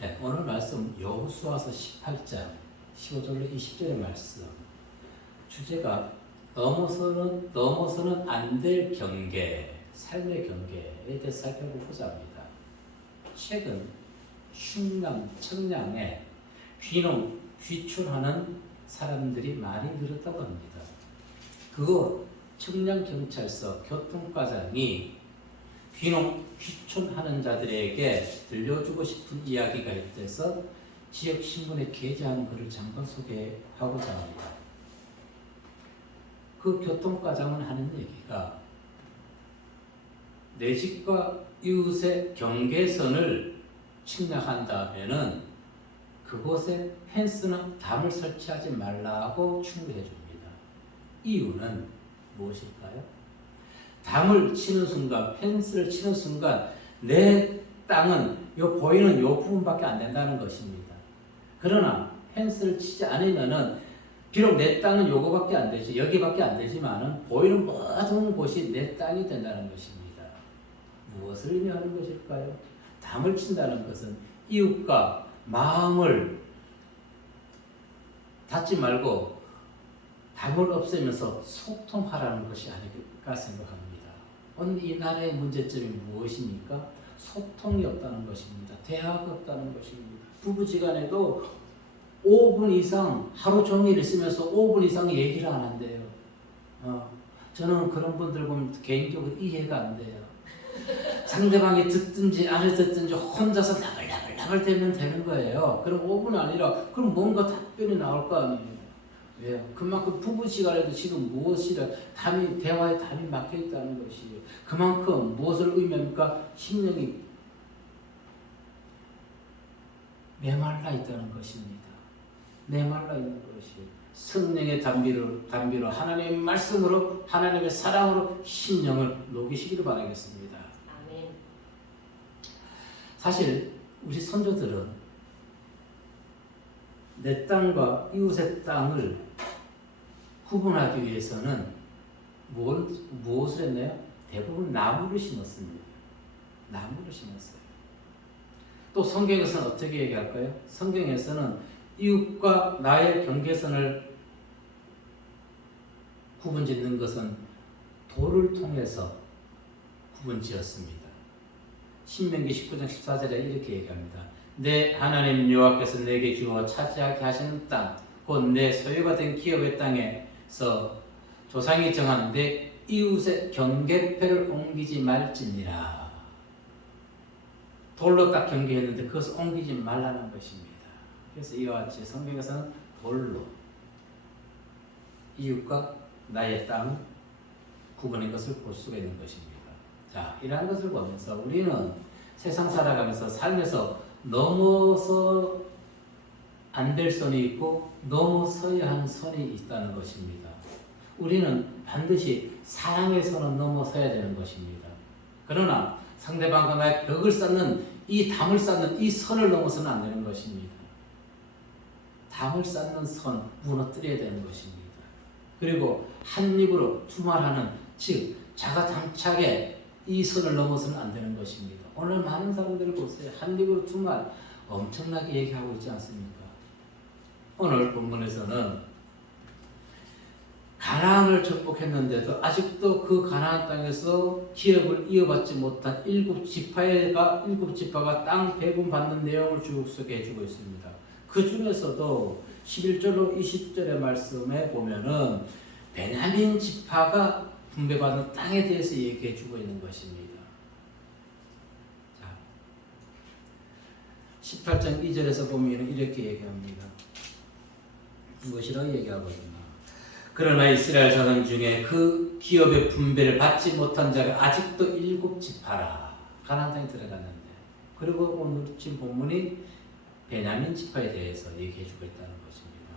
네, 오늘 말씀 여호수아서 18장 15절로 20절의 말씀. 주제가 넘어서는 안 될 경계, 삶의 경계에 대해서 살펴보고자 합니다. 최근 충남, 청량에 귀농, 귀촌하는 사람들이 많이 늘었다고 합니다. 그거 청량경찰서 교통과장이 귀농, 귀촌하는 자들에게 들려주고 싶은 이야기가 있어서 지역신문에 게재한 글을 잠깐 소개하고자 합니다. 그 교통과장은 하는 얘기가 내 집과 이웃의 경계선을 측량한 다음에는 그곳에 펜스나 담을 설치하지 말라고 충고해 줍니다. 이유는 무엇일까요? 담을 치는 순간, 펜스를 치는 순간 내 땅은 보이는 요 부분밖에 안 된다는 것입니다. 그러나 펜스를 치지 않으면은 비록 내 땅은 요거밖에 안 되지, 여기밖에 안 되지만은 보이는 모든 곳이 내 땅이 된다는 것입니다. 무엇을 의미하는 것일까요? 담을 친다는 것은 이웃과 마음을 닫지 말고 담을 없애면서 소통하라는 것이 아닐까 생각합니다. 오늘 이 나라의 문제점이 무엇입니까? 소통이 없다는 것입니다. 대화가 없다는 것입니다. 부부지간에도 5분 이상 하루 종일 있으면서 5분 이상 얘기를 안 한대요. 저는 그런 분들 보면 개인적으로 이해가 안 돼요. 상대방이 듣든지 안 듣든지 혼자서 나글나글 대면 되는 거예요. 그럼 5분 아니라 그럼 뭔가 답변이 나올 거 아니에요. 왜요? 그만큼 부부시간에도 지금 무엇이라 대화에 담이 막혀 있다는 것이에요. 그만큼 무엇을 의미합니까? 심령이 메말라 있다는 것입니다. 메말라 있는 것이에요. 성령의 담비로 하나님의 말씀으로 하나님의 사랑으로 심령을 녹이시기를 바라겠습니다. 아멘. 사실 우리 선조들은 내 땅과 이웃의 땅을 구분하기 위해서는 무엇을 했나요? 대부분 나무를 심었습니다. 나무를 심었어요. 또 성경에서는 어떻게 얘기할까요? 성경에서는 이웃과 나의 경계선을 구분짓는 것은 돌을 통해서 구분지었습니다. 신명기 19장 14절에 이렇게 얘기합니다. 내 하나님 여호와께서 내게 주어 차지하게 하시는 땅, 곧 내 소유가 된 기업의 땅에서 조상이 정한 내 이웃의 경계패를 옮기지 말지니라. 돌로 딱 경계했는데 그것을 옮기지 말라는 것입니다. 그래서 이와 같이 성경에서는 돌로 이웃과 나의 땅 구분한 것을 볼 수가 있는 것입니다. 자, 이러한 것을 보면서 우리는 세상 살아가면서 삶에서 넘어서 안 될 선이 있고 넘어서야 하는 선이 있다는 것입니다. 우리는 반드시 사랑의 선은 넘어서야 되는 것입니다. 그러나 상대방과 나의 벽을 쌓는 이 담을 쌓는 이 선을 넘어서는 안 되는 것입니다. 담을 쌓는 선 무너뜨려야 되는 것입니다. 그리고 한 입으로 두말하는 즉 자가당착에 이 선을 넘어서는 안 되는 것입니다. 오늘 많은 사람들을 보세요. 한 입으로 두말 엄청나게 얘기하고 있지 않습니까? 오늘 본문에서는 가나안을 극복했는데도 아직도 그 가나안 땅에서 기업을 이어받지 못한 일곱 지파가 땅 배분받는 내용을 쭉 소개해주고 있습니다. 그 중에서도 11절로 20절의 말씀에 보면은 베냐민 지파가 분배받은 땅에 대해서 얘기해주고 있는 것입니다. 자, 18장 2절에서 보면 이렇게 얘기합니다. 무엇이라고 얘기하거든요. 그러나 이스라엘 자손 중에 그 기업의 분배를 받지 못한 자가 아직도 7지파라. 가나안 땅에 들어갔는데. 그리고 오늘 지금 본문이 베냐민 지파에 대해서 얘기해주고 있다는 것입니다.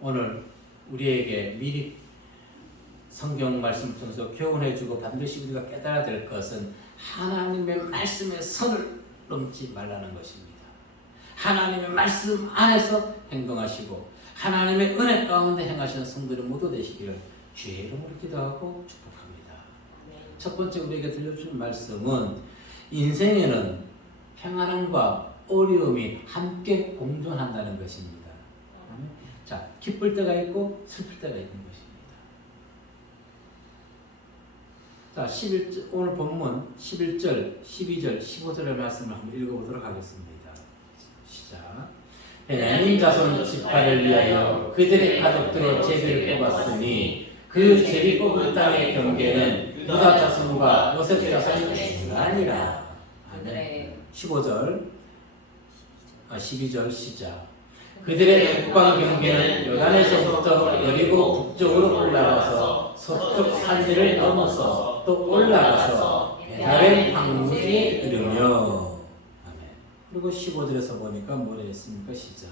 오늘 우리에게 미리 성경 말씀을 통해서 교훈해주고 반드시 우리가 깨달아야 될 것은 하나님의 말씀의 선을 넘지 말라는 것입니다. 하나님의 말씀 안에서 행동하시고 하나님의 은혜 가운데 행하시는 성도들 모두 되시기를 주의 이름으로 기도하고 축복합니다. 첫 번째 우리에게 들려주는 말씀은 인생에는 평안함과 어려움이 함께 공존한다는 것입니다. 자, 기쁠 때가 있고 슬플 때가 있는 것입니다. 자, 11절, 오늘 본문 11절, 12절, 15절의 말씀을 한번 읽어보도록 하겠습니다. 시작. 베냐민 자손 지파를 위하여 그들의 가족들로 제비를 뽑았으니 그 제비 뽑은 땅의 경계는 유다 자손과 요셉 자손이 아니라. 아멘. 15절, 12절 시작. 그들의 북방 경계는 요단에서부터 여리고 북쪽으로 올라가서 서쪽 산지를 넘어서 또 올라가서 베다웬 황무지에 이르며. 아멘. 그리고 15절에서 보니까 뭐라 했습니까? 시작.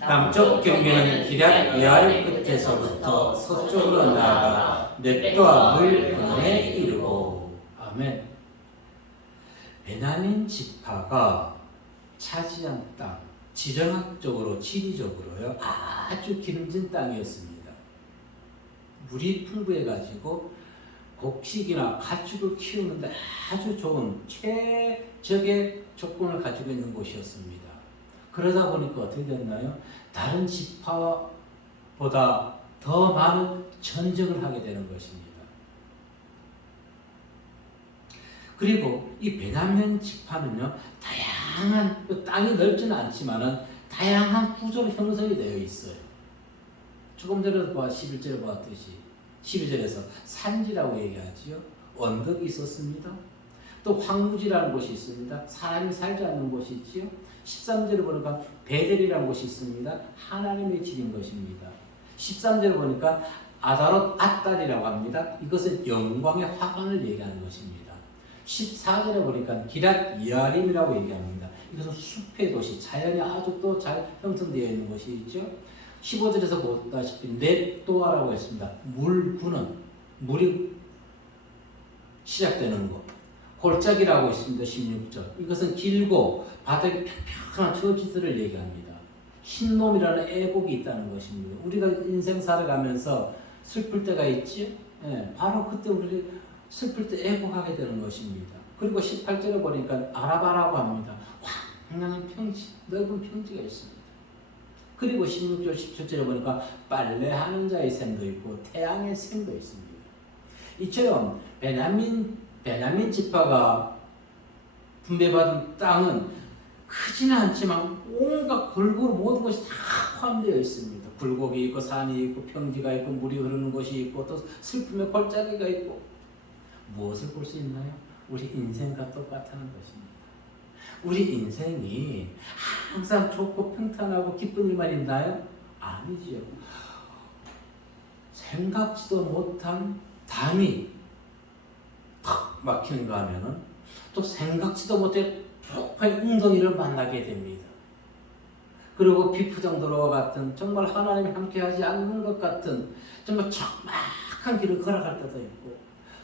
남쪽 경계는 기럇 여아림 끝에서부터 서쪽으로 나아가 넵도와 물 근원에 이르고. 아멘. 베냐민 지파가 차지한 땅, 지정학적으로, 지리적으로요, 아주 기름진 땅이었습니다. 물이 풍부해가지고 곡식이나 가축을 키우는데 아주 좋은 최적의 조건을 가지고 있는 곳이었습니다. 그러다 보니까 어떻게 됐나요? 다른 지파보다 더 많은 전쟁을 하게 되는 것입니다. 그리고 이 베냐민 지파는요, 다양한, 땅이 넓지는 않지만은 다양한 구조로 형성이 되어 있어요. 조금 전에 11절에 보았듯이 12절에서 산지라고 얘기하지요. 언덕이 있었습니다. 또 황무지라는 곳이 있습니다. 사람이 살지 않는 곳이 있지요. 13절에 보니까 베델이라는 곳이 있습니다. 하나님의 집인 것입니다. 13절에 보니까 아다롯 앗달이라고 합니다. 이것은 영광의 화관을 얘기하는 것입니다. 14절에 보니까 기럇 여아림이라고 얘기합니다. 이것은 숲의 도시, 자연이 아주 또 잘 형성되어 있는 곳이 있죠. 15절에서 보다시피 넵도아라고 했습니다. 물구는 물이 시작되는 곳. 골짜기라고 있습니다. 16절. 이것은 길고 바닥이 평평한 처지들을 얘기합니다. 흰놈이라는 애곡이 있다는 것입니다. 우리가 인생 살아가면서 슬플 때가 있지? 예, 바로 그때 우리 슬플 때 애곡하게 되는 것입니다. 그리고 18절에 보니까 아라바라고 합니다. 황량한 평지, 넓은 평지가 있습니다. 그리고 16절, 17절에 보니까 빨래하는 자의 샘도 있고 태양의 샘도 있습니다. 이처럼 베냐민 지파가 분배받은 땅은 크지는 않지만 온갖 골고루 모든 것이 다 포함되어 있습니다. 굴곡이 있고 산이 있고 평지가 있고 물이 흐르는 곳이 있고 또 슬픔의 골짜기가 있고. 무엇을 볼 수 있나요? 우리 인생과 똑같다는 것입니다. 우리 인생이 항상 좋고 평탄하고 기쁜 일만 있나요? 아니지요. 생각지도 못한 담이 탁 막히는가 하면은 또 생각지도 못해 폭파의 웅덩이를 만나게 됩니다. 그리고 비프정도로와 같은 정말 하나님이 함께하지 않는 것 같은 정말 척막한 길을 걸어갈 때도 있고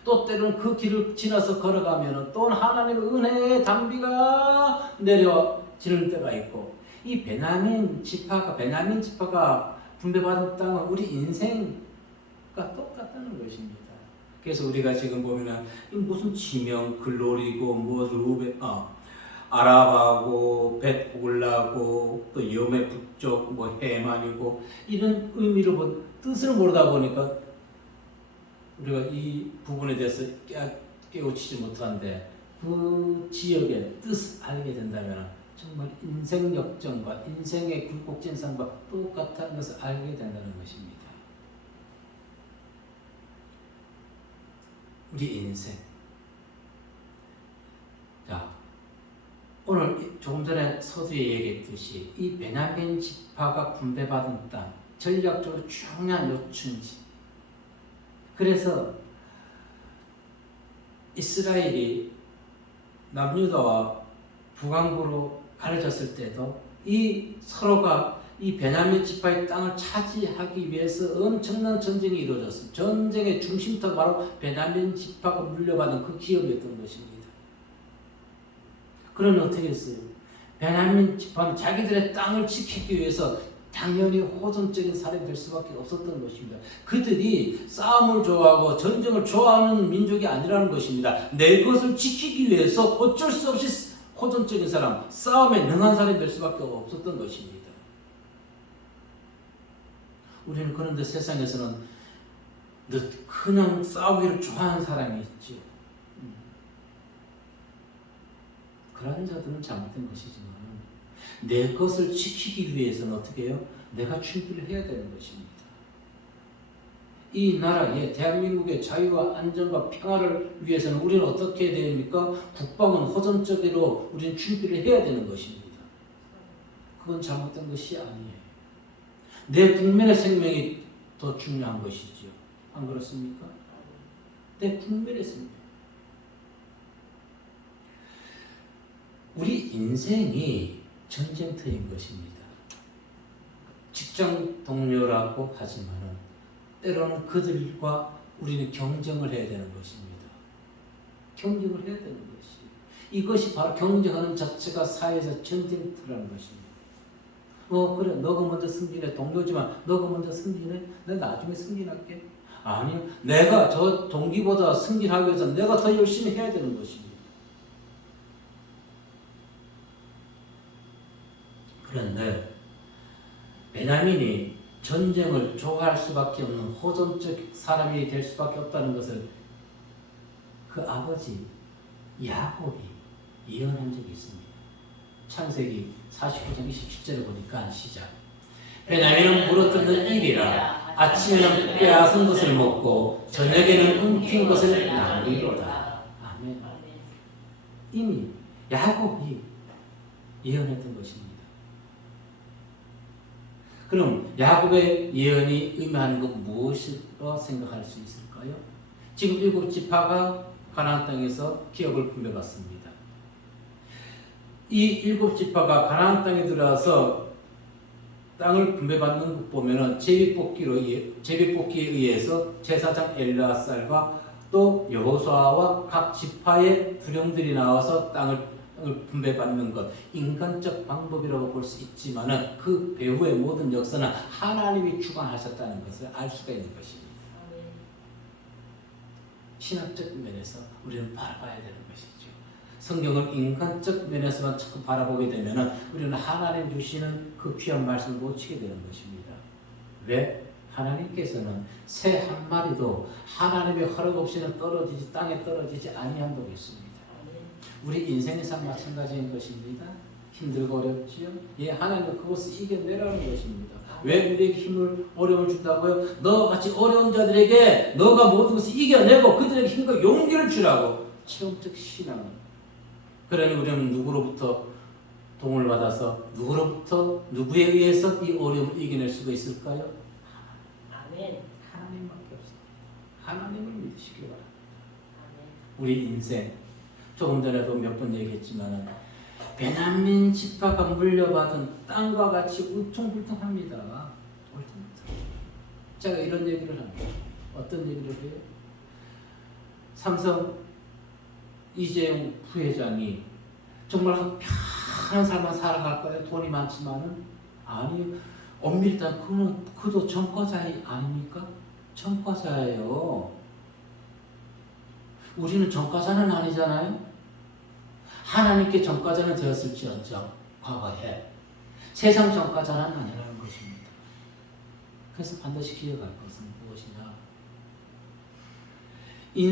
또 때로는 그 길을 지나서 걸어가면 또 하나님의 은혜의 담비가 내려지는 때가 있고 이 베냐민 지파가 분배받은 땅은 우리 인생과 똑같다는 것입니다. 그래서 우리가 지금 보면은 무슨 지명, 글로리고 뭐 아라바고 벳호글라고 또 여메 북쪽 뭐 해만이고 이런 의미를 뜻을 모르다 보니까 우리가 이 부분에 대해서 깨우치지 못하는데 그 지역의 뜻을 알게 된다면 정말 인생 역정과 인생의 굴곡진상과 똑같다는 것을 알게 된다는 것입니다. 우리 인생. 자, 오늘 조금 전에 서두에 얘기했듯이 이 베냐민 지파가 분배받은 땅, 전략적으로 중요한 요충지. 그래서 이스라엘이 남유다와 북왕구로 가려졌을 때도 이 서로가 이 베냐민 지파의 땅을 차지하기 위해서 엄청난 전쟁이 이루어졌습니다. 전쟁의 중심부터 바로 베냐민 지파가 물려받은 그 기업이었던 것입니다. 그러면 어떻게 했어요? 베냐민 지파는 자기들의 땅을 지키기 위해서 당연히 호전적인 사람이 될 수밖에 없었던 것입니다. 그들이 싸움을 좋아하고 전쟁을 좋아하는 민족이 아니라는 것입니다. 내 것을 지키기 위해서 어쩔 수 없이 호전적인 사람, 싸움에 능한 사람이 될 수밖에 없었던 것입니다. 우리는 그런데 세상에서는 그냥 싸우기를 좋아하는 사람이 있죠. 그런 자들은 잘못된 것이지만 내 것을 지키기 위해서는 어떻게 해요? 내가 준비를 해야 되는 것입니다. 이 나라의 대한민국의 자유와 안전과 평화를 위해서는 우리는 어떻게 해야 됩니까? 국방은 호전적으로 우리는 준비를 해야 되는 것입니다. 그건 잘못된 것이 아니에요. 내 국민의 생명이 더 중요한 것이죠. 안 그렇습니까? 내 국민의 생명. 우리 인생이 전쟁터인 것입니다. 직장 동료라고 하지만은 때로는 그들과 우리는 경쟁을 해야 되는 것입니다. 경쟁을 해야 되는 것이. 이것이 바로 경쟁하는 자체가 사회에서 전쟁터라는 것입니다. 그래, 너가 먼저 승진해. 동료지만 너가 먼저 승진해. 내가 나중에 승진할게. 아니요. 내가 저 동기보다 승진하기 위해서 내가 더 열심히 해야 되는 것입니다. 그런데 베냐민이 전쟁을 좋아할 수밖에 없는 호전적 사람이 될 수밖에 없다는 것을 그 아버지 야곱이 예언한 적이 있습니다. 창세기 49장 27절을 보니까 시작. 베냐민은 물어뜯는 입이라 아침에는 빼앗은 것을 먹고 저녁에는 움킨 것을 나누리로다. 아멘. 이미 야곱이 예언했던 것입니다. 그럼 야곱의 예언이 의미하는 것 무엇이라고 생각할 수 있을까요? 지금 7지파가 가나안 땅에서 기업을 분배받습니다. 이 7지파가 가나안 땅에 들어와서 땅을 분배받는 것 보면은 제비뽑기에 의해서 제사장 엘르아살과 또 여호수아와 각 지파의 두령들이 나와서 땅을 분배받는 것, 인간적 방법이라고 볼 수 있지만은 그 배후의 모든 역사는 하나님이 주관하셨다는 것을 알 수가 있는 것입니다. 신학적 면에서 우리는 바라봐야 되는 것이죠. 성경을 인간적 면에서만 자꾸 바라보게 되면은 우리는 하나님 주시는 그 귀한 말씀을 놓치게 되는 것입니다. 왜? 하나님께서는 새 한 마리도 하나님의 허락 없이는 땅에 떨어지지 아니한 법이 있습니다. 우리 인생에서 마찬가지인 것입니다. 힘들고 어렵지요? 예, 하나님은 그것을 이겨내라는 것입니다. 왜 우리에게 힘을, 어려움을 준다고요? 너와 같이 어려운 자들에게 너가 모든 것을 이겨내고 그들에게 힘과 용기를 주라고. 체험적 신앙은. 그러니 우리는 누구로부터 도움을 받아서 누구에 의해서 이 어려움을 이겨낼 수가 있을까요? 아멘. 하나님밖에 없습니다. 하나님을 믿으시기 바랍니다. 우리 인생 조금 전에도 몇 번 얘기했지만 베냐민 지파가 물려받은 땅과 같이 울퉁불퉁합니다. 제가 이런 얘기를 합니다. 어떤 얘기를 해요? 삼성 이재용 부회장이 정말 편한 삶만 살아갈까요? 돈이 많지만은 아니요. 엄밀히 따지면 그도 전과자 아닙니까? 전과자예요. 우리는 전과자는 아니잖아요. 하나님께 전과자는 되었을지언정 과거에 세상 전과자는 아니라는 것입니다. 그래서 반드시 기억할 것은 무엇이냐?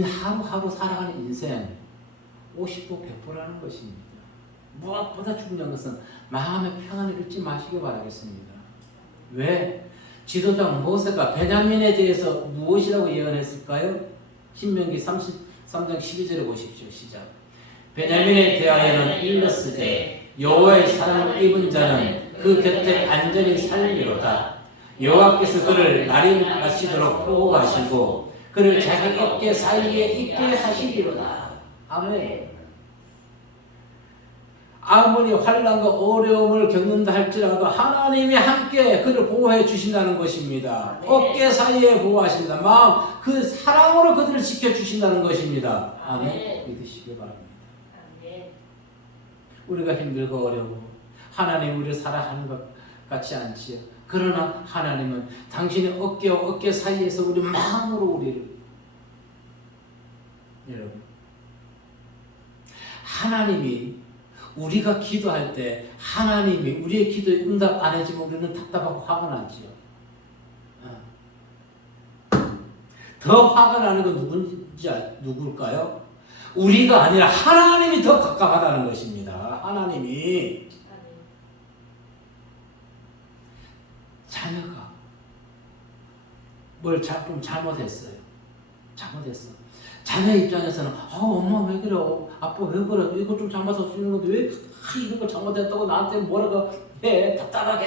하루하루 살아가는 인생 50보 100보라는 것입니다. 무엇보다 중요한 것은 마음의 평안을 잃지 마시기 바라겠습니다. 왜? 지도자 모세가 베냐민에 대해서 무엇이라고 예언했을까요? 신명기 33장 12절에 보십시오. 시작. 베냐민에 대하여는 일렀으되 여호와의 사랑을 입은 자는 그 곁에 안전히 살리로다. 여호와께서 그를 날이 마시도록 보호하시고 그를 자기 어깨 사이에 있게 하시리로다. 아멘. 아무리 환난과 어려움을 겪는다 할지라도 하나님이 함께 그를 보호해 주신다는 것입니다. 아멘. 어깨 사이에 보호하신다. 마음 그 사랑으로 그들을 지켜주신다는 것입니다. 아멘. 아멘. 믿으시기 바랍니다. 아멘. 우리가 힘들고 어려워 하나님 우리를 사랑하는 것 같지 않지요. 그러나 하나님은 당신의 어깨와 어깨 사이에서 우리 마음으로 우리를 여러분 하나님이 우리가 기도할 때 하나님이 우리의 기도에 응답 안 해주면 우리는 답답하고 화가 나지요. 더 화가 나는 건 누굴까요? 우리가 아니라 하나님이 더 갑갑하다는 것입니다. 하나님이. 자녀가 뭘 좀 잘못했어요. 잘못했어. 자녀 입장에서는 엄마 왜 그래? 아빠 왜 그래? 이거 좀 잘못할 수 있는 건데 왜 이런 거 잘못했다고 나한테 뭐라고 해? 답답하게?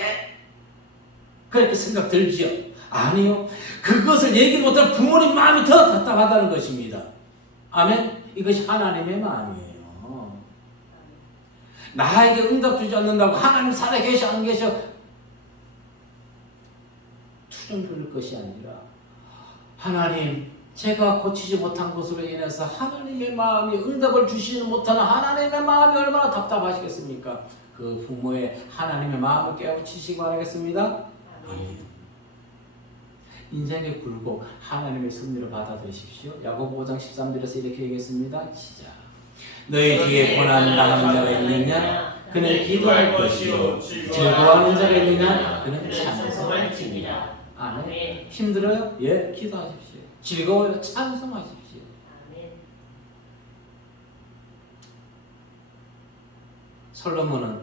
그렇게 생각 들지요? 아니요. 그것을 얘기 못한 부모님 마음이 더 답답하다는 것입니다. 아멘? 이것이 하나님의 마음이에요. 나에게 응답 주지 않는다고 하나님 살아계셔 안 계셔 투정 부릴 것이 아니라 하나님 제가 고치지 못한 것으로 인해서 하나님의 마음이 응답을 주시지 못하는 하나님의 마음이 얼마나 답답하시겠습니까? 그 부모의 하나님의 마음을 깨우치시기 바라겠습니다. 아멘. 인생의 굴곡 하나님의 섭리를 받아들이십시오. 야고보 5장 13절에서 이렇게 얘기했습니다. 시작. 너희 뒤에 고난 당하는 자가 있느냐? 그는 기도할 것이요 즐거워하는 자가 있느냐? 그는 찬송할지니라. 아멘. 힘들어요? 예, 기도하십시오. 즐거워요? 찬송하십시오. 아멘. 솔로몬은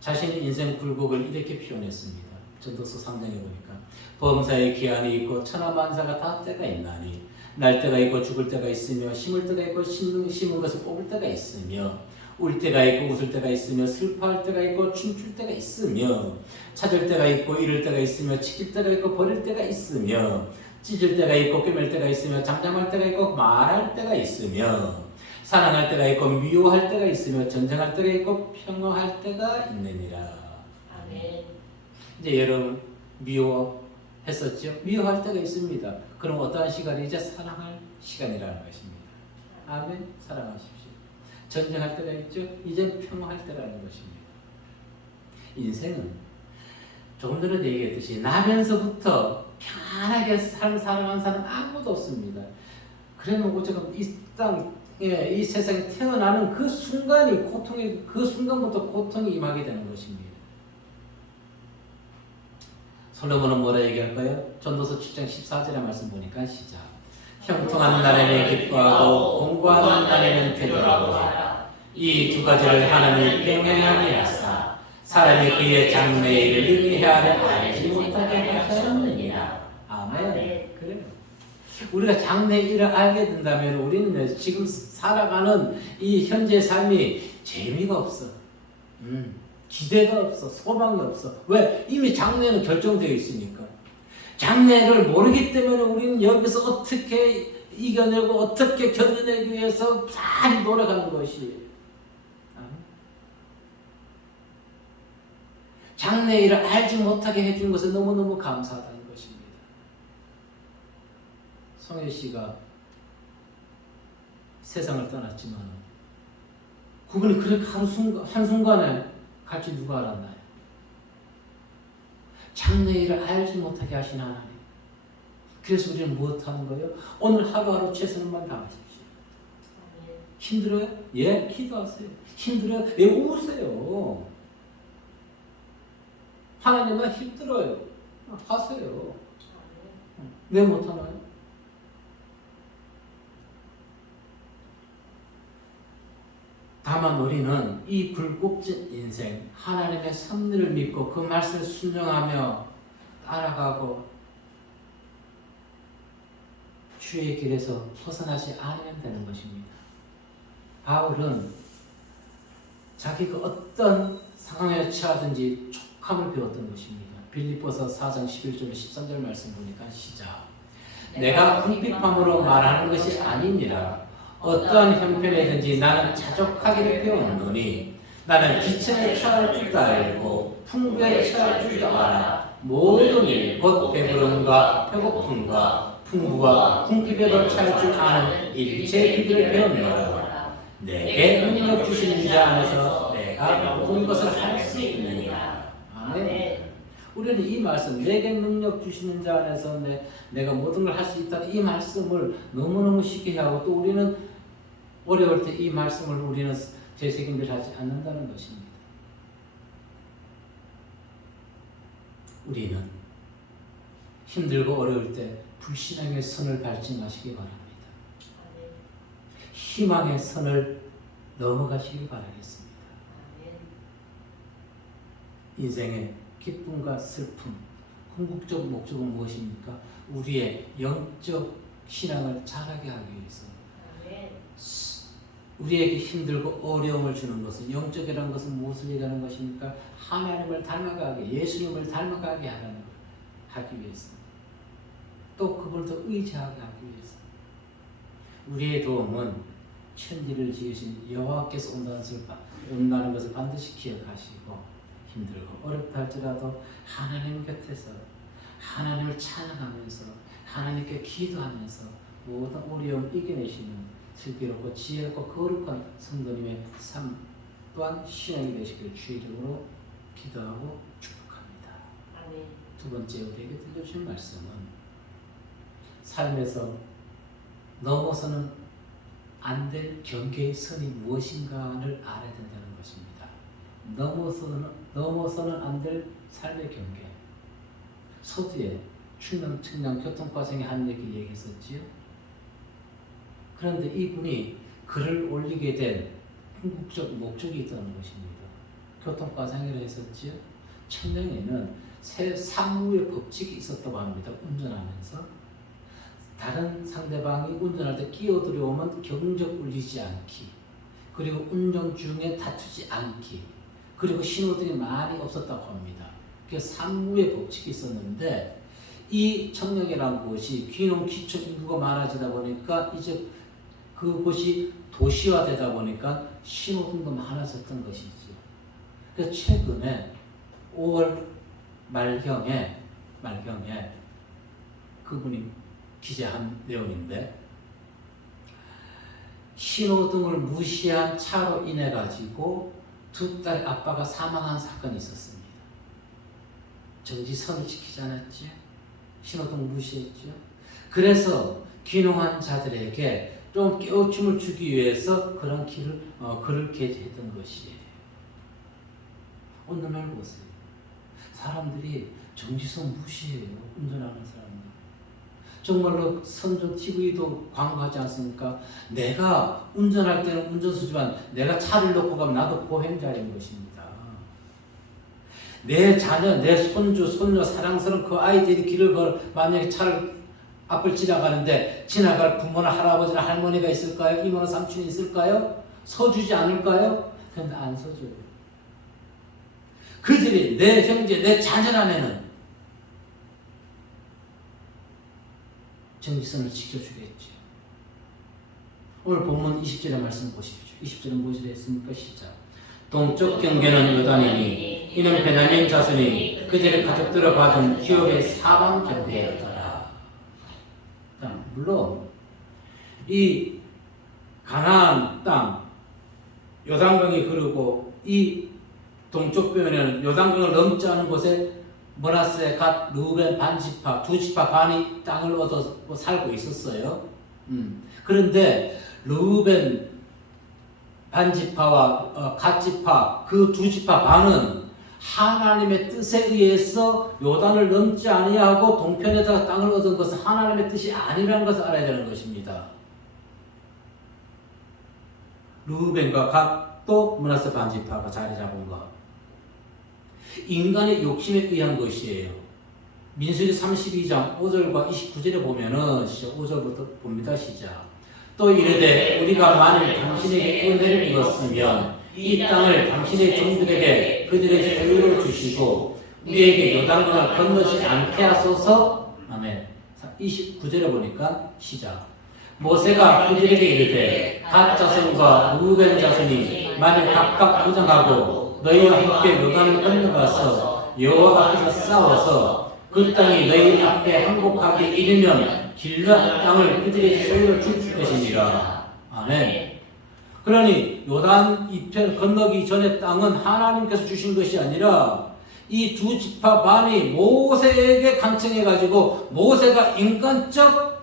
자신의 인생 굴곡을 이렇게 표현했습니다. 전도서 3장에 보니까 범사에 기한이 있고 천하만사가 다 때가 있나니 날 때가 있고 죽을 때가 있으며 심을 때가 있고 심은 것을 뽑을 때가 있으며 울 때가 있고 웃을 때가 있으며 슬퍼할 때가 있고 춤출 때가 있으며 찾을 때가 있고 잃을 때가 있으며 지킬 때가 있고 버릴 때가 있으며 찢을 때가 있고 꿰맬 때가 있으며 잠잠할 때가 있고 말할 때가 있으며 사랑할 때가 있고 미워할 때가 있으며 전쟁할 때가 있고 평화할 때가 있느니라. 아멘. 이제 여러분 미워했었죠? 미워할 때가 있습니다. 그럼 어떠한 시간이 이제 사랑할 시간이라는 것입니다. 아멘. 사랑하십시오. 전쟁할 때가 있죠? 이제 평화할 때라는 것입니다. 인생은 조금 전에 얘기했듯이 나면서부터 편하게 사랑하는 사람 아무도 없습니다. 그러면 어쨌든 이 세상에 태어나는 그 순간이 그 순간부터 고통이 임하게 되는 것입니다. 솔로몬은 뭐라 얘기할까요? 전도서 7장 14절의 말씀 보니까 시작. 형통한 날에는 기뻐하고 공고한 날에는 되돌아보라. 이 두 가지를 하나님이 병행하게 하사 사람이 그의 장래일을 능히 헤아려 알지 못하게 하셨느니라. 아멘. 그래요. 우리가 장래일을 알게 된다면 우리는 지금 살아가는 이 현재 삶이 재미가 없어. 기대가 없어. 소망이 없어. 왜? 이미 장래는 결정되어 있으니까. 장래를 모르기 때문에 우리는 여기서 어떻게 이겨내고 어떻게 견뎌내기 위해서 잘 노력하는 것이에요. 장래일을 알지 못하게 해준 것은 너무너무 감사하다는 것입니다. 성혜 씨가 세상을 떠났지만 그분이 그렇게 한순간에 갈지 누가 알았나요? 장래일을 알지 못하게 하신 하나님. 그래서 우리는 무엇하는 거예요? 오늘 하루하루 최선만 다하십시오. 힘들어요? 예, 기도하세요. 힘들어요? 예, 우세요. 하나님은 힘들어요. 하세요. 왜 못하나요? 다만 우리는 이 굴곡진 인생, 하나님의 섭리를 믿고 그 말씀을 순종하며 따라가고 주의 길에서 벗어나지 않으면 되는 것입니다. 바울은 자기가 어떤 상황에 처하든지 촉함을 배웠던 것입니다. 빌립보서 4장 11절 13절 말씀 보니까 시작. 내가 궁핍함으로 말하는 것이 아니니라. 어떠한 형편이든지 나는 자족하기를 배웠노니 나는 기천에 처할 줄도 알고 풍부에 처할 줄도 알아. 모든 일 곧 배부름과 배고픔과 풍부와 궁핍에도 처할 줄 아는 일체 비결을 배웠노라. 내게 능력 주시는 자 안에서 내가 모든 것을 할 수 있느니라. 아멘. 우리는 이 말씀, 내게 능력 주시는 자 안에서 내가 모든 걸 할 수 있다는 이 말씀을 너무너무 쉽게 하고 또 우리는 어려울 때 이 말씀을 우리는 되새김질 하지 않는다는 것입니다. 우리는 힘들고 어려울 때 불신앙의 선을 밟지 마시기 바랍니다. 아멘. 희망의 선을 넘어가시기 바라겠습니다. 아멘. 인생의 기쁨과 슬픔, 궁극적 목적은 무엇입니까? 우리의 영적 신앙을 자라게 하기 위해서 아멘. 우리에게 힘들고 어려움을 주는 것은 영적이라는 것은 무엇을 얘기하는 것입니까? 하나님을 닮아가게, 예수님을 닮아가게 하기 위해서, 또 그분을 더 의지하게 하기 위해서. 우리의 도움은 천지를 지으신 여호와께서 온다는 것을 반드시 기억하시고, 힘들고 어렵다 할지라도 하나님 곁에서 하나님을 찬양하면서 하나님께 기도하면서 모든 어려움 이겨내시는 슬기롭고 지혜롭고 거룩한 성도님의 삶 또한 신앙이 되시길 주의 이름으로 기도하고 축복합니다. 아멘. 두 번째 우리에게 들려주신 말씀은 삶에서 넘어서는 안 될 경계의 선이 무엇인가를 알아야 된다는 것입니다. 넘어서는 안 될 삶의 경계. 서두에 충남 청량 교통과정에 한 얘기 얘기했었지요. 그런데 이분이 글을 올리게 된 궁극적 목적이 있다는 것입니다. 교통과정이라 했었지요. 청량에는 사무의 법칙이 있었다고 합니다. 운전하면서 다른 상대방이 운전할 때 끼어들어오면 경적 울리지 않기, 그리고 운전 중에 다투지 않기, 그리고 신호등이 많이 없었다고 합니다. 그 사무의 법칙이 있었는데 이 청량이라는 곳이 귀농 귀촌 인구가 많아지다 보니까 이제 그곳이 도시화되다 보니까 신호등도 많아졌던 것이죠. 그래서 최근에 5월 말경에 그분이 기재한 내용인데, 신호등을 무시한 차로 인해 가지고 두 딸 아빠가 사망한 사건이 있었습니다. 정지선을 지키지 않았죠. 신호등 무시했죠. 그래서 귀농한 자들에게 좀 깨우침을 주기 위해서 그런 글을 게재했던 것이에요. 오늘날 보세요. 사람들이 정지선 무시해요. 운전하는 사람들. 정말로 선전 TV도 광고하지 않습니까? 내가 운전할 때는 운전수지만 내가 차를 놓고 가면 나도 보행자인 것입니다. 내 자녀, 내 손주, 손녀, 사랑스러운 그 아이들이 만약에 차를 앞을 지나가는데 지나갈 부모나 할아버지나 할머니가 있을까요? 이모나 삼촌이 있을까요? 서주지 않을까요? 그런데 안 서줘요. 그들이 내 형제, 내 자녀라면은 정지선을 지켜주겠죠. 오늘 본문 20절의 말씀 보십시오. 20절은 무엇이라 했습니까? 시작. 동쪽 경계는 요단이니 이는 베냐민 자손이 그들의 가족들을 받은 기업의 사방 경계였더라. 물론 이 가나안 땅 요단강이 흐르고 이 동쪽 변에는 요단강을 넘지 않은 곳에 므낫세, 갓, 루벤 반지파, 두 지파 반이 땅을 얻어 살고 있었어요. 그런데 루벤 반지파와 갓 지파 그 두 지파 반은 하나님의 뜻에 의해서 요단을 넘지 아니하고 동편에다가 땅을 얻은 것은 하나님의 뜻이 아니라는 것을 알아야 되는 것입니다. 루벤과 갓도 므낫세 반지파가 자리 잡은 것. 인간의 욕심에 의한 것이에요. 민수기 32장 5절과 29절에 보면은 5절부터 봅니다. 시작. 또 이르되 우리가 만일 당신에게 은혜를 입었으면 이 땅을 당신의 종들에게 그들의 소유로 주시고 우리에게 요단강을 건너지 않게 하소서. 아멘. 29절에 보니까 시작. 모세가 그들에게 이르되 갓 자손과 루벤 자손이 만일 각각 무장하고 너희와 함께 요단을 건너가서 여호와 앞에서 싸워서 그 땅이 너희 앞에 항복하게 이르면 길앗 땅을 그들의 소유로 줄 것이니라. 아멘. 그러니 요단 이편 건너기 전의 땅은 하나님께서 주신 것이 아니라 이 두 지파 반이 모세에게 간청해가지고 모세가 인간적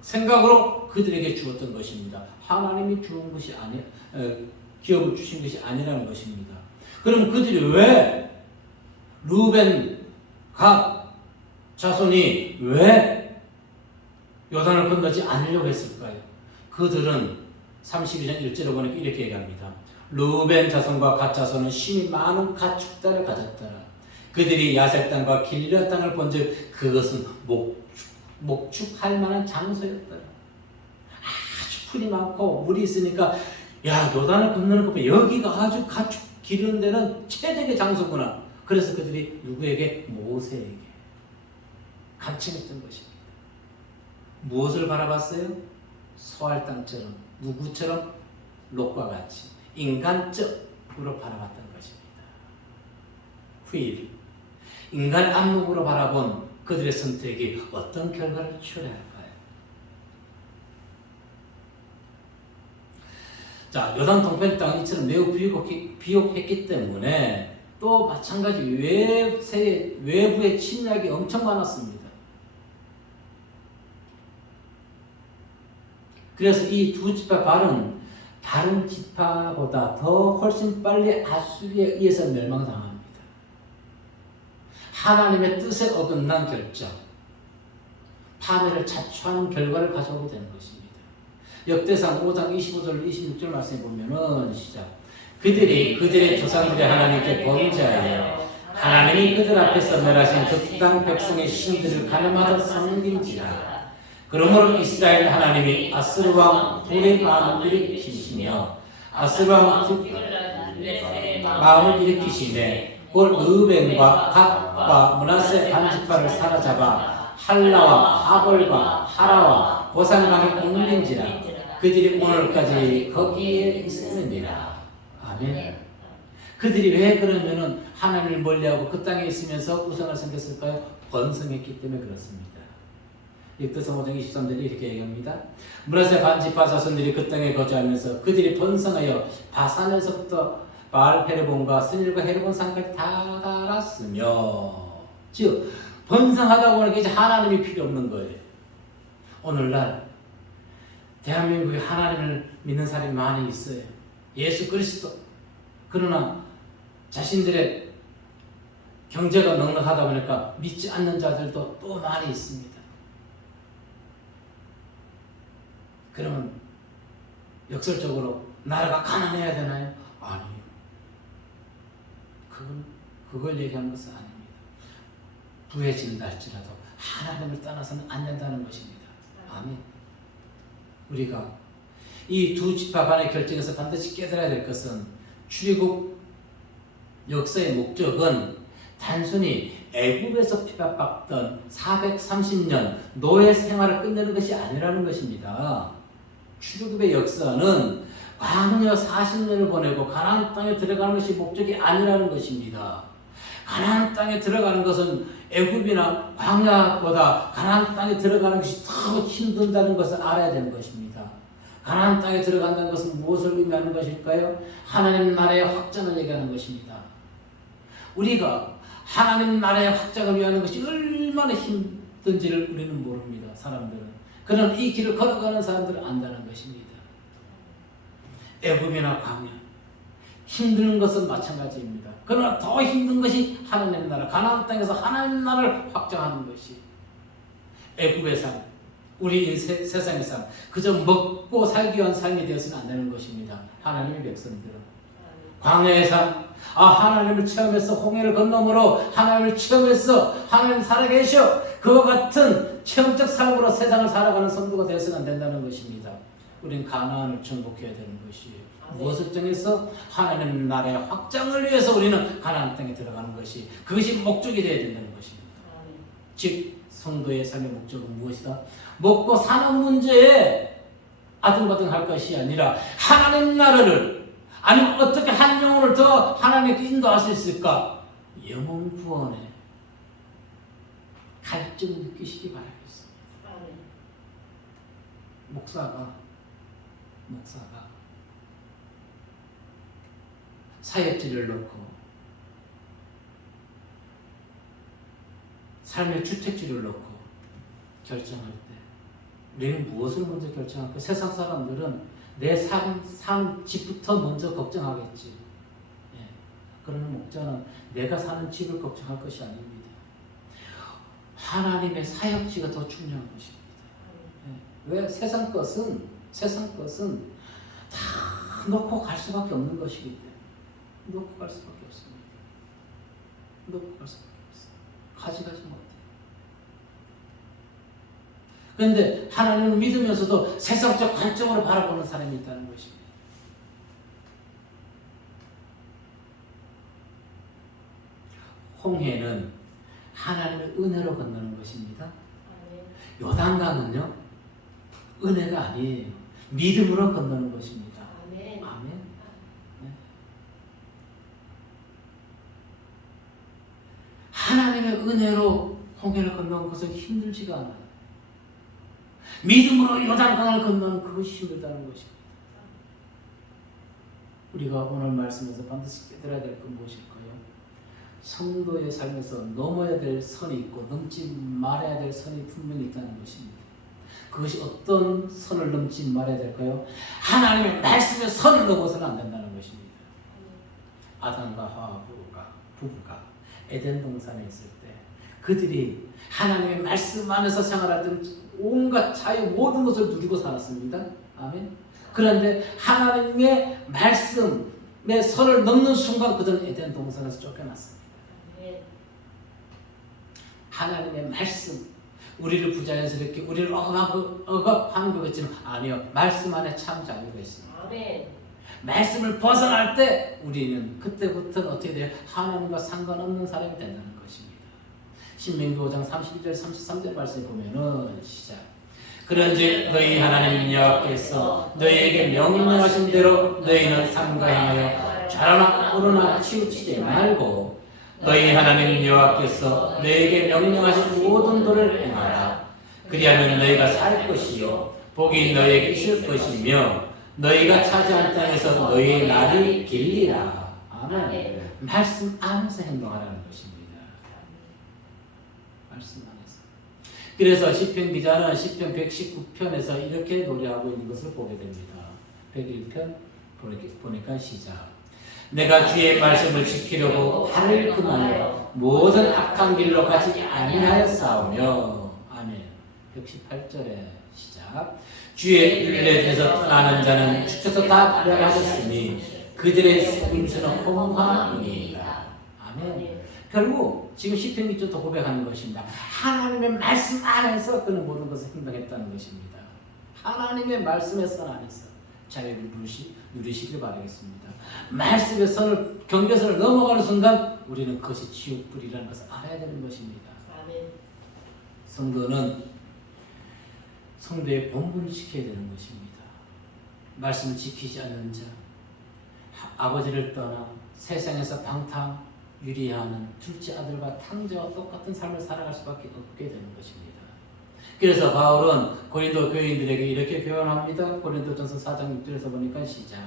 생각으로 그들에게 주었던 것입니다. 하나님이 주은 것이 기업을 주신 것이 아니라는 것입니다. 그럼 그들이 왜 루벤, 갓, 자손이 왜 요단을 건너지 않으려고 했을까요? 그들은 32장 1절에 보니까 이렇게 얘기합니다. 루벤 자손과 갓 자손은 심히 많은 가축들을 가졌더라. 그들이 야셀 땅과 길르앗 땅을 본즉 그것은 목축할 만한 장소였더라. 아주 풀이 많고 물이 있으니까 야 요단을 건너는 거 보면 여기가 아주 가축 기르는 데는 최적의 장소구나. 그래서 그들이 누구에게? 모세에게 간청했던 것입니다. 무엇을 바라봤어요? 소알 땅처럼 누구처럼? 롯과 같이 인간적으로 바라봤던 것입니다. 후일 인간 안목으로 바라본 그들의 선택이 어떤 결과를 초래할까요? 자, 요단 동편 땅은 이처럼 매우 비옥했기 때문에 또 마찬가지 외부의 침략이 엄청 많았습니다. 그래서 이 두 지파 발은 다른 지파보다 더 훨씬 빨리 아수리에 의해서 멸망당합니다. 하나님의 뜻에 어긋난 결정, 파멸을 자초하는 결과를 가져오게 되는 것입니다. 역대상 5장 25절 26절 말씀에 보면은 시작. 그들이 그들의 조상들의 하나님께 범죄하여 하나님이 그들 앞에서 멸하신 그 땅 백성의 신들을 가늠하던 성인지라. 그러므로 이스라엘 하나님이 아스르 왕 불의 마음을 일으키시며 아스르 왕 마음을 일으키시네 곧 르벤과 갓과 므낫세 반지파를 사로잡아 할라와 하볼과 하라와 고산강에 옮긴지라. 그들이 오늘까지 거기에 있느니라. 아멘. 그들이 왜 그러면은 하나님을 멀리하고 그 땅에 있으면서 우상을 섬겼을까요? 번성했기 때문에 그렇습니다. 역대상 5장 23절에 이렇게 얘기합니다. 므낫세 반지파 자손들이 그 땅에 거주하면서 그들이 번성하여 바산에서부터 바알 헤르본과 스닐과 헤르본 산까지 다 달았으며, 즉 번성하다 보니까 이제 하나님이 필요 없는 거예요. 오늘날 대한민국에 하나님을 믿는 사람이 많이 있어요. 예수 그리스도. 그러나 자신들의 경제가 넉넉하다 보니까 믿지 않는 자들도 또 많이 있습니다. 그러면 역설적으로 나라가 가난해야 되나요? 아니요. 그걸 얘기하는 것은 아닙니다. 부해진다 할지라도 하나님을 떠나서는 안 된다는 것입니다. 아멘. 우리가 이 두 지파 간의 결정에서 반드시 깨달아야 될 것은 출애굽 역사의 목적은 단순히 애굽에서 핍박받던 430년 노예 생활을 끝내는 것이 아니라는 것입니다. 출애굽의 역사는 광야 40년을 보내고 가나안 땅에 들어가는 것이 목적이 아니라는 것입니다. 가나안 땅에 들어가는 것은 애굽이나 광야보다 가나안 땅에 들어가는 것이 더 힘든다는 것을 알아야 되는 것입니다. 가나안 땅에 들어간다는 것은 무엇을 의미하는 것일까요? 하나님 나라의 확장을 얘기하는 것입니다. 우리가 하나님 나라의 확장을 위하는 것이 얼마나 힘든지를 우리는 모릅니다. 사람들은. 그러나 이 길을 걸어가는 사람들은 안다는 것입니다. 애굽이나 광야 힘든 것은 마찬가지입니다. 그러나 더 힘든 것이 하나님 나라, 가나안 땅에서 하나님 나라를 확장하는 것이 애굽의 삶, 우리 세상의 삶, 그저 먹고 살기 위한 삶이 되어서는 안 되는 것입니다. 하나님의 백성들은 광야의 삶, 하나님을 체험해서 홍해를 건너므로 하나님을 체험해서 하나님 살아계셔, 그와 같은 체험적 삶으로 세상을 살아가는 성도가 되어서는 안 된다는 것입니다. 우리는 가나안을 정복해야 되는 것이에요. 무엇을 통해서? 하나님 나라의 확장을 위해서 우리는 가나안 땅에 들어가는 것이, 그것이 목적이 되어야 된다는 것입니다. 즉 성도의 삶의 목적은 무엇이다? 먹고 사는 문제에 아등바등할 것이 아니라 하나님 나라를, 아니면 어떻게 한 영혼을 더 하나님께 인도할 수 있을까? 영혼 구원에 갈증을 느끼시기 바라겠습니다. 목사가 사역지를 놓고 삶의 주택지를 놓고 결정할 때 우리는 무엇을 먼저 결정할까? 세상 사람들은 내 집부터 먼저 걱정하겠지. 예. 그러나 목자는 내가 사는 집을 걱정할 것이 아닙니다. 하나님의 사역지가 더 중요한 것입니다. 왜? 세상 것은 다 놓고 갈 수밖에 없는 것이기 때문에 놓고 갈 수밖에 없습니다. 놓고 갈 수밖에 없어요. 가져가지 못해요. 그런데 하나님을 믿으면서도 세상적 관점으로 바라보는 사람이 있다는 것입니다. 홍해는 하나님의 은혜로 건너는 것입니다. 요단강은요, 은혜가 아니에요. 믿음으로 건너는 것입니다. 아멘. 아멘. 네. 하나님의 은혜로 홍해를 건너는 것은 힘들지가 않아요. 믿음으로 요단강을 건너는 그것이 힘들다는 것입니다. 우리가 오늘 말씀에서 반드시 깨달아야 될 건 무엇일까요? 성도의 삶에서 넘어야 될 선이 있고 넘지 말아야 될 선이 분명히 있다는 것입니다. 그것이 어떤 선을 넘지 말아야 될까요? 하나님의 말씀의 선을 넘어서는 안 된다는 것입니다. 아담과 하와 부부가 에덴 동산에 있을 때 그들이 하나님의 말씀 안에서 생활할 때는 온갖 자유 모든 것을 누리고 살았습니다. 아멘. 그런데 하나님의 말씀의 선을 넘는 순간 그들은 에덴 동산에서 쫓겨났습니다. 하나님의 말씀, 우리를 부자연스럽게 우리를 억압하는 것 같지만 아니요. 말씀 안에 참 자유가 있습니다. 아멘. 말씀을 벗어날 때 우리는 그때부터는 어떻게 돼요? 하나님과 상관없는 사람이 된다는 것입니다. 신명기 5장 31절 33절 말씀에 보면은 시작. 그런즉 너희 하나님 여호와께서 너희에게 명령하신 대로 너희는 삼가행하여 좌로나 우로나 치우치지 말고 너희 하나님 여호와께서 너희에게 명령하신 모든 도를 행하라. 그리하면 너희가 살 것이요 복이 너희에게 있을 것이며 너희가 차지한 땅에서 너희의 날이 길리라. 아멘. 말씀 안에서 행동하라는 것입니다. 말씀 안에서. 그래서 시편 기자는 시편 119편에서 이렇게 노래하고 있는 것을 보게 됩니다. 101편 보니까 시작. 내가 주의 말씀을 지키려고 발을 금하여 모든 악한 길로 가지 아니하여 싸우며. 아멘. 118절에 시작. 주의 율례에서 떠나는 자는 주께서 다 멸하셨으니 그들의 속임수는 허무함이니이다. 아멘. 결국 지금 시편 기자도 고백하는 것입니다. 하나님의 말씀 안에서 그는 모든 것을 행동했다는 것입니다. 하나님의 말씀의 선 안에서 자유를 누리시길 바라겠습니다. 말씀의 선을 경계선을 넘어가는 순간 우리는 그것이 지옥불이라는 것을 알아야 되는 것입니다. 아멘. 성도는 성도의 본분을 지켜야 되는 것입니다. 말씀을 지키지 않는 자, 아버지를 떠나 세상에서 방탕 유리하는 둘째 아들과 탕자와 똑같은 삶을 살아갈 수밖에 없게 되는 것입니다. 그래서 바울은 고린도 교인들에게 이렇게 표현합니다. 고린도전서 4장 6절에서 보니까 시작.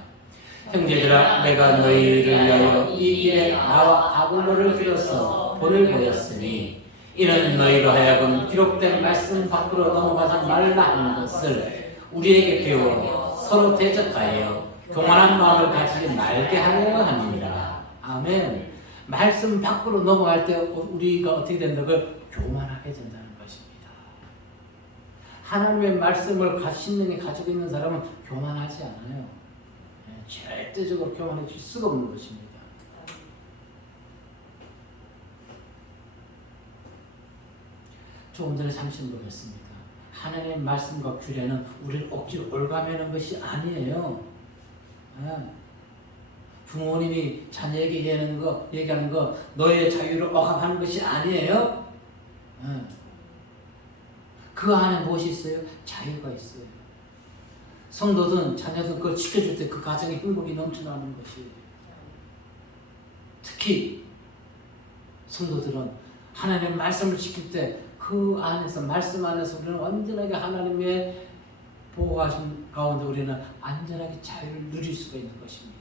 형제들아 내가 너희를 위하여 이 일에 나와 아볼로를 들여서 본을 보였으니 이는 너희로 하여금 기록된 말씀 밖으로 넘어가지 말라 하는 것을 우리에게 배워 서로 대적하여 교만한 마음을 가지지 말게 하려 함이니라. 아멘. 말씀 밖으로 넘어갈 때 우리가 어떻게 된다고요? 교만하게 된다는 것입니다. 하나님의 말씀을 신령히 가지고 있는 사람은 교만하지 않아요. 절대적으로 교만해질 수가 없는 것입니다. 조금 전에 잠시 보겠습니다. 하나님의 말씀과 규례는 우리를 억지로 올가매는 것이 아니에요. 부모님이 자녀에게 얘기하는 거 너의 자유를 억압하는 것이 아니에요. 그 안에 무엇이 있어요? 자유가 있어요. 성도든 자녀든 그걸 지켜줄 때 그 가정에 행복이 넘쳐나는 것이에요. 특히 성도들은 하나님의 말씀을 지킬 때 그 안에서 말씀 안에서 우리는 완전하게 하나님의 보호하신 가운데 우리는 안전하게 자유를 누릴 수가 있는 것입니다.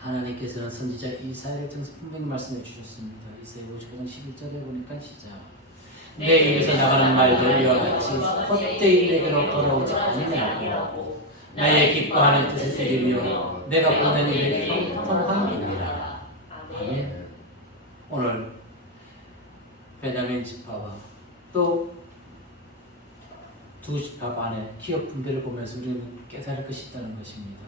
하나님께서는 선지자 이사야를 통해서 분명히 말씀해 주셨습니다. 이사야 55장 11절에 보니까 시작. 내 입에서 나가는 말도 이와 같이 헛되이 내게로 돌아오지 아니하고 나의 기뻐하는 뜻을 이루며 내가 보낸 일을 형통함이니라. 아멘. 오늘 베냐민 지파와 또 두 지파 간의 기업 분배를 보면서 우리는 깨달을 것이 있다는 것입니다.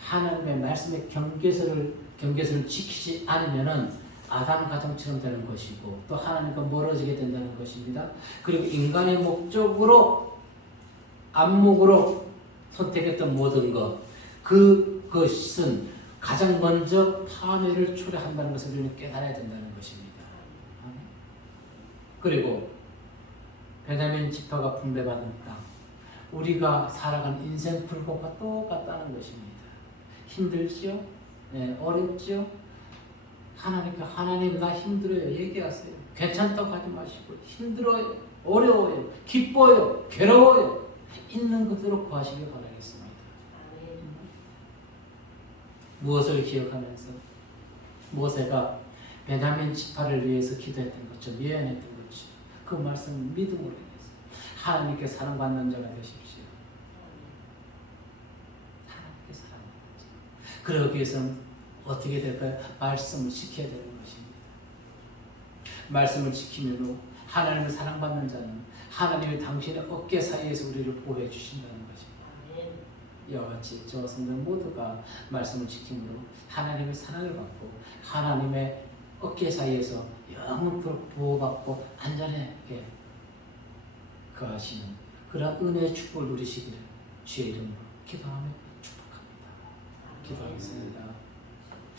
하나님의 말씀의 경계선을 지키지 않으면은 아담 가정처럼 되는 것이고 또 하나님과 멀어지게 된다는 것입니다. 그리고 인간의 목적으로 안목으로 선택했던 모든 것 그것은 가장 먼저 파멸을 초래한다는 것을 우리는 깨달아야 된다는 것입니다. 그리고 베냐민 지파가 분배받은 땅 우리가 살아가는 인생 불법과 똑같다는 것입니다. 힘들지요? 네, 어렵지요? 하나님 나 힘들어요 얘기하세요. 괜찮다고 하지 마시고 힘들어요, 어려워요, 기뻐요, 괴로워요 있는 그대로 구하시길 바라겠습니다. 무엇을 기억하면서 모세가 베냐민 지파를 위해서 기도했던 것처럼 예언했던 것처럼 그 말씀을 믿음으로 인해서 하나님께 사랑받는 자가 되십시오. 하나님께 사랑받는 자. 그러기 위해서는 어떻게 될까요? 말씀을 지켜야 되는 것입니다. 말씀을 지키므로 하나님을 사랑받는 자는 하나님이 당신의 어깨 사이에서 우리를 보호해 주신다는 것입니다. 이와 같이 저와 성도들 모두가 말씀을 지킴으로 하나님의 사랑을 받고 하나님의 어깨 사이에서 영원토록 보호받고 안전하게 거하시는 그런 은혜의 축복을 누리시기를 주의 이름으로 기도하며 축복합니다. 기도하겠습니다.